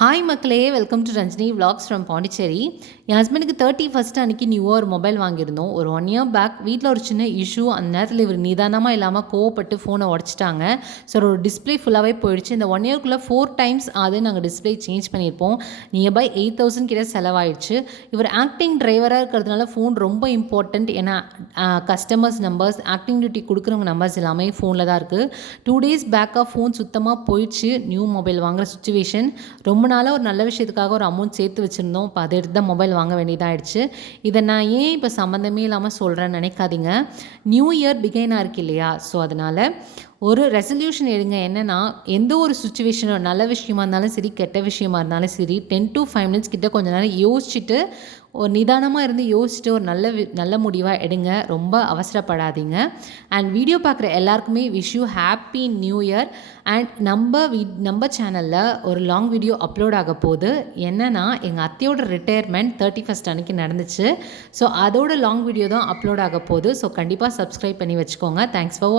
Hi மக்களே, welcome to Ranjini vlogs from Pondicherry. என் ஹஸ்பண்டுக்கு 31st அன்றைக்கி நியூவாக ஒரு மொபைல் வாங்கியிருந்தோம். ஒரு 1 இயர் பேக் வீட்டில் ஒரு சின்ன இஷ்யூ. அந்த நேரத்தில் இவர் நிதானமாக இல்லாமல் கோவப்பட்டு ஃபோனை உடச்சிட்டாங்க. ஸோ ஒரு டிஸ்பிளே ஃபுல்லாகவே போயிடுச்சு. இந்த 1 இயர்க்குள்ளே 4 டைம்ஸ் அது நாங்கள் டிஸ்பிளே சேஞ்ச் பண்ணியிருப்போம். நியர்பை 8,000 கிட்ட செலவாயிடுச்சு. இவர் ஆக்டிங் டிரைவராக இருக்கிறதுனால ஃபோன் ரொம்ப இம்பார்ட்டண்ட். ஏன்னா கஸ்டமர்ஸ் நம்பர்ஸ், ஆக்டிங் டியூட்டி கொடுக்குறவங்க நம்பர்ஸ் எல்லாமே ஃபோனில் தான் இருக்குது. 2 டேஸ் பேக்காக ஃபோன் சுத்தமாக போயிடுச்சு. நியூ மொபைல் வாங்குகிற சுச்சுவேஷன். ரொம்ப நாளாக ஒரு நல்ல விஷயத்துக்காக ஒரு அமௌண்ட் சேர்த்து வச்சுருந்தோம். இப்போ அதை எடுத்து தான் மொபைல் வாங்க வேண்டியதாகிடுச்சு. இதை நான் ஏன் இப்போ சம்மந்தமே இல்லாமல் சொல்கிறேன்னு நினைக்காதீங்க. நியூ இயர் பிகைனாக இருக்கு இல்லையா? ஸோ அதனால் ஒரு ரெசல்யூஷன் எடுங்க. என்னென்னா, எந்த ஒரு சுச்சுவேஷனும் நல்ல விஷயமா இருந்தாலும் சரி, கெட்ட விஷயமா இருந்தாலும் சரி, 10 to 5 மினிட்ஸ் கிட்ட கொஞ்ச நேரம் யோசிச்சுட்டு, ஒரு நிதானமாக இருந்து யோசிச்சுட்டு ஒரு நல்ல முடிவாக எடுங்க. ரொம்ப அவசரப்படாதீங்க. அண்ட் வீடியோ பார்க்குற எல்லாருக்குமே wish you happy new year. And நம்ம சேனலில் ஒரு லாங் வீடியோ அப்லோட் ஆக போகுது. என்னென்னா, எங்கள் அத்தையோட ரிட்டையர்மெண்ட் 31st அன்றைக்கி நடந்துச்சு. ஸோ அதோட லாங் வீடியோ தான் அப்லோட் ஆக போகுது. ஸோ கண்டிப்பாக சப்ஸ்கிரைப் பண்ணி வச்சுக்கோங்க. தேங்க்ஸ் ஃபார் வாட்சிங்.